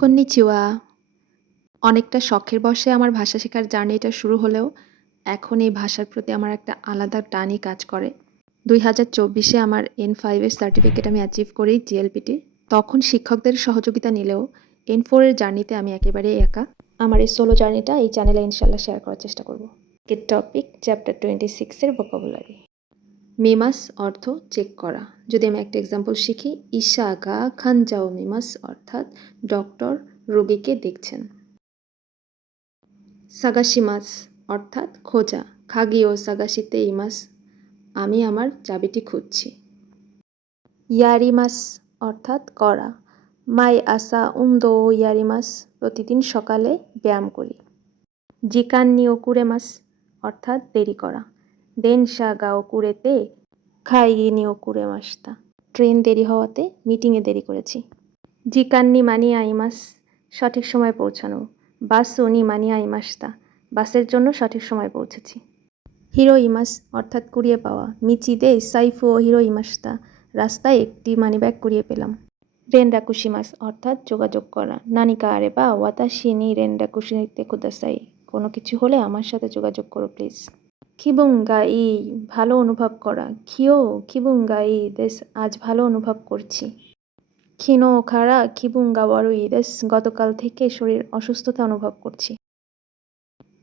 Konnichiwa. অনেকটা শখের বশে আমার ভাষা শেখার জার্নিটা শুরু হলেও এখন এই ভাষার প্রতি আমার একটা আলাদা টানই কাজ করে। 2024-এ আমার N5 এর সার্টিফিকেট আমি অ্যাচিভ করি জিএলপিটি। তখন শিক্ষকদের সহযোগিতা নিলেও N4 এর জার্নিতে আমি একেবারেই একা। আমার এই সোলো জার্নিটা এই চ্যানেলে ইনশাল্লাহ শেয়ার করার চেষ্টা করব। টপিক চ্যাপ্টার 26 এর ভোকাবুলারি। মিমাস অর্থ চেক করা। যদি আমি একটা এক্সাম্পল শিখি, ইশা গা খানজাও মিমাস অর্থাৎ ডক্টর রোগীকে দেখছেন। সাগাশিমাস অর্থাৎ খোঁজা। খাগিও সাগাশিতে ইমাস, আমি আমার চাবিটি খুঁজছি। ইয়ারিমাস অর্থাৎ করা। মাই আসা উন্দো ইয়ারিমাস, প্রতিদিন সকালে ব্যায়াম করি। জিকান নিও কুরেমাস অর্থাৎ দেরি করা। দেনশা গাও কুরেতে খাইয়ে নিও কুরেমাস্তা, ট্রেন দেরি হওয়াতে মিটিংয়ে দেরি করেছি। জিকান্নি মানি আইমাস, সঠিক সময় পৌঁছানো। বাস উনি মানি আইমাস্তা, বাসের জন্য সঠিক সময় পৌঁছেছি। হিরো ইমাস অর্থাৎ কুড়িয়ে পাওয়া। মিচিদে সাইফু ও হিরো ইমাস্তা, রাস্তায় একটি মানিব্যাগ কুড়িয়ে পেলাম। রেন্ডাকুশিমাস অর্থাৎ যোগাযোগ করা। নানিকা আরে বা ওয়াতাশি নি রেন্ডাকুশিতে কুদাসাই, কোনো কিছু হলে আমার সাথে যোগাযোগ করো প্লিজ। খিবুঙ্গা ই ভালো অনুভব করা। খিও খিবুঙ্গা ই দেশ, আজ ভালো অনুভব করছি। খিনো খারা খিবুঙ্গা ওয়ারুই দেশ, গতকাল থেকে শরীর অসুস্থতা অনুভব করছি।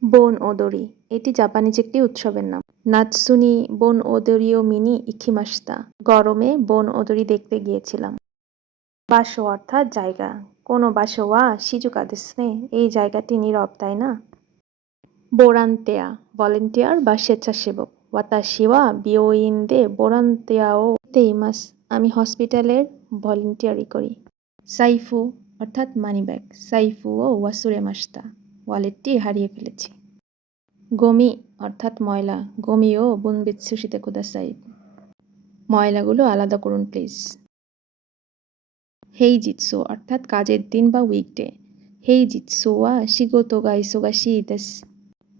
বোন ওদরি, এটি জাপানিজ একটি উৎসবের নাম। নাৎসুনি বোন ওদরিও মিনি ইখিমাস্তা, গরমে বোন ওদরি দেখতে গিয়েছিলাম। বাসো অর্থাৎ জায়গা। কোনো বাসো ওয়া শিজুকা দেশনে, এই জায়গাটি নীরব তাই না। বোরান্তেয়া ভলেন্টিয়ার বা স্বেচ্ছাসেবক। ওয়াতাশি ওয়া বিয়োইন্দে বোরান্তেয়াও তেইমাস, আমি হসপিটালের ভলেন্টিয়ারি করি। সাইফু অর্থাৎ মানিব্যাগ। সাইফু ও ওয়াসুরেমাস্তা, ওয়ালেটটি হারিয়ে ফেলেছি। গমি অর্থাৎ ময়লা। গমিও বুনবিৎসুশিতে কুদাসাই, ময়লাগুলো আলাদা করুন প্লিজ। হেই জিৎসু অর্থাৎ কাজের দিন বা উইকডে। হেই জিৎসু ওয়া শিগোতো গা ইসোগাশি দেস,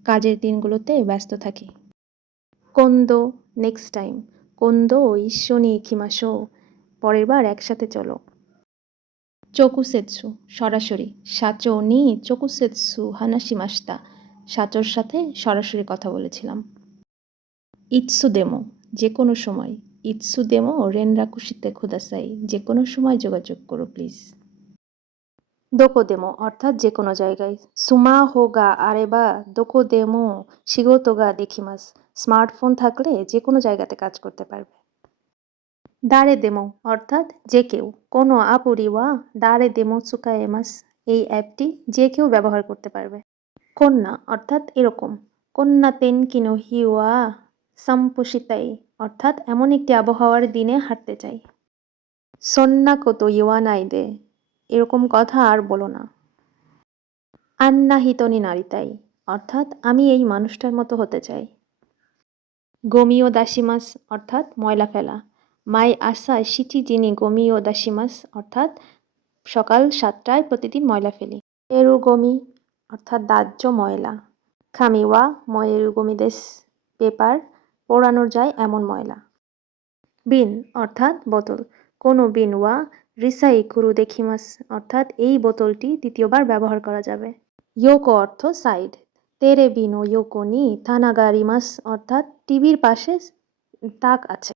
কাজের দিনগুলোতে ব্যস্ত থাকি। কোন্দো নেক্সট টাইম। কোন্দো ইশোনি ইখিমাশো, পরের বার একসাথে চলো। চকুসেৎসু সরাসরি। সাচো নি চকুসেৎসু হানাশিমাস্তা, সাচোর সাথে সরাসরি কথা বলেছিলাম। ইৎসু দেমো যে কোনো সময়। ইৎসু দেমো রেনরাকুশিতে খুদাসাই, যে কোনো সময় যোগাযোগ করো প্লিজ। দোকো দেমো অর্থাৎ যে কোনো জায়গায়। সুমা হোগা আরে বা দোকো দেমো শিগোতোগা দেখিমাস, স্মার্টফোন থাকলে যে কোনো জায়গাতে কাজ করতে পারবে। দারে দেমো অর্থাৎ যে কেউ। কোনো আপুরি ওয়া দারে দেমো সুকায়েমাস, এই অ্যাপটি যে কেউ ব্যবহার করতে পারবে। কন্যা অর্থাৎ এরকম। কন্যা তেন কিনো হিওয়া সাম্পোশিতাই অর্থাৎ এমন একটি আবহাওয়ার দিনে হাঁটতে চাই। সন্না কতো ইওয়ানাই দে, এরকম কথা আর বলো না। আন্না হিতনি নারিতাই অর্থাৎ আমি এই মানুষটার মতো হতে চাই। গমিও দাসিমাস অর্থাৎ ময়লা ফেলা। মাই আসা শিচি জিনি গমিও দাসিমাস অর্থাৎ সকাল 7টায় প্রতিদিন ময়লা ফেলি। এরু গমি অর্থাৎ দাহ্য ময়লা। খামিওয়া ময়েরু গমি দেশ, পেপার পোড়ানো যায় এমন ময়লা। বিন অর্থাৎ বোতল। কোনো বিন ওয়া রিসাইকুরু দেখিমাস অর্থাৎ এই বোতলটি দ্বিতীয়বার ব্যবহার করা যাবে। ইয়োকো অর্থ সাইড। তেরে বিনো ইয়োকো নি থানাগারিমাস অর্থাৎ টিভির পাশে তাক আছে।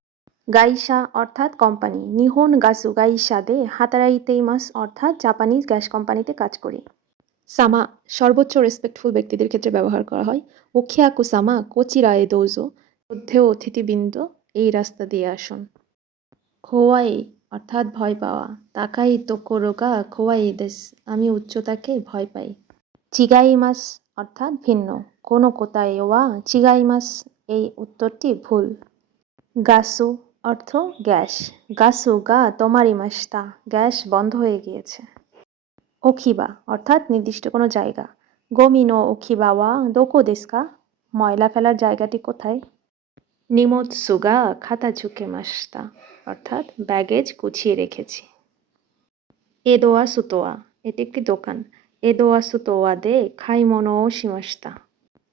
গাইসা অর্থাৎ কোম্পানি। নিহন গাসু গাইসা দে হাতারাইতেইমাস অর্থাৎ জাপানিজ গ্যাস কোম্পানিতে কাজ করি। সামা সর্বোচ্চ রেসপেক্টফুল ব্যক্তিদের ক্ষেত্রে ব্যবহার করা হয়। ওখিয়াকু সামা কোচিরায়ে দৌজো, শ্রদ্ধেয় অতিথিবৃন্দ এই রাস্তা দিয়ে আসুন। খোয়াই অর্থাৎ ভয় পাওয়া। তাকাই তোকোরোগা খোয়াই দেশ, আমি উচ্চতাকে ভয় পাই। চিগাইমাস অর্থাৎ ভিন্ন। কোনো কোতায় ওয়া চিগাইমাস, এই উত্তরটি ভুল। গাসু অর্থ গ্যাস। গাসু গা তোমারিমাস্তা, গ্যাস বন্ধ হয়ে গিয়েছে। ওখিবা অর্থাৎ নির্দিষ্ট কোনো জায়গা। গোমিনো ওখিবা ওয়া দোকো দেস্কা, ময়লা ফেলার জায়গাটি কোথায়। নিমোৎসুগা খাতা ঝুঁকে মাস্তা অর্থাৎ ব্যাগেজ গুছিয়ে রেখেছি। এদোয়া সুতোয়া এটি একটি দোকান। এদোয়া সুতোয়া দে খাইমোনো শিমাস্তা,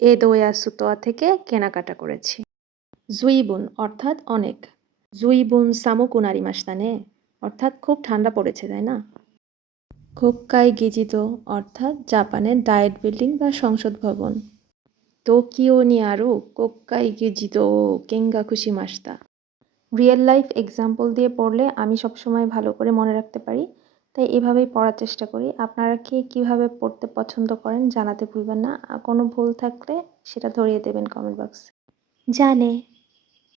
এদোয়া সুতোয়া থেকে কেনাকাটা করেছি। জুইবুন অর্থাৎ অনেক। জুইবুন সামুকুনারি মাস্তানে অর্থাৎ খুব ঠান্ডা পড়েছে তাই না। কোক্কাই গিজিতো অর্থাৎ জাপানের ডায়েট বিল্ডিং বা সংসদ ভবন। টোকিও নি আরু কোক্কাই গিজিতো ও কেঙ্গাকু শিমাশিতা। রিয়েল লাইফ এক্সাম্পল দিয়ে পড়লে আমি সবসময় ভালো করে মনে রাখতে পারি, তাই এভাবেই পড়ার চেষ্টা করি। আপনারা কে কীভাবে পড়তে পছন্দ করেন জানাতে ভুলবেন না। কোনো ভুল থাকলে সেটা ধরিয়ে দেবেন কমেন্ট বক্সে। জানে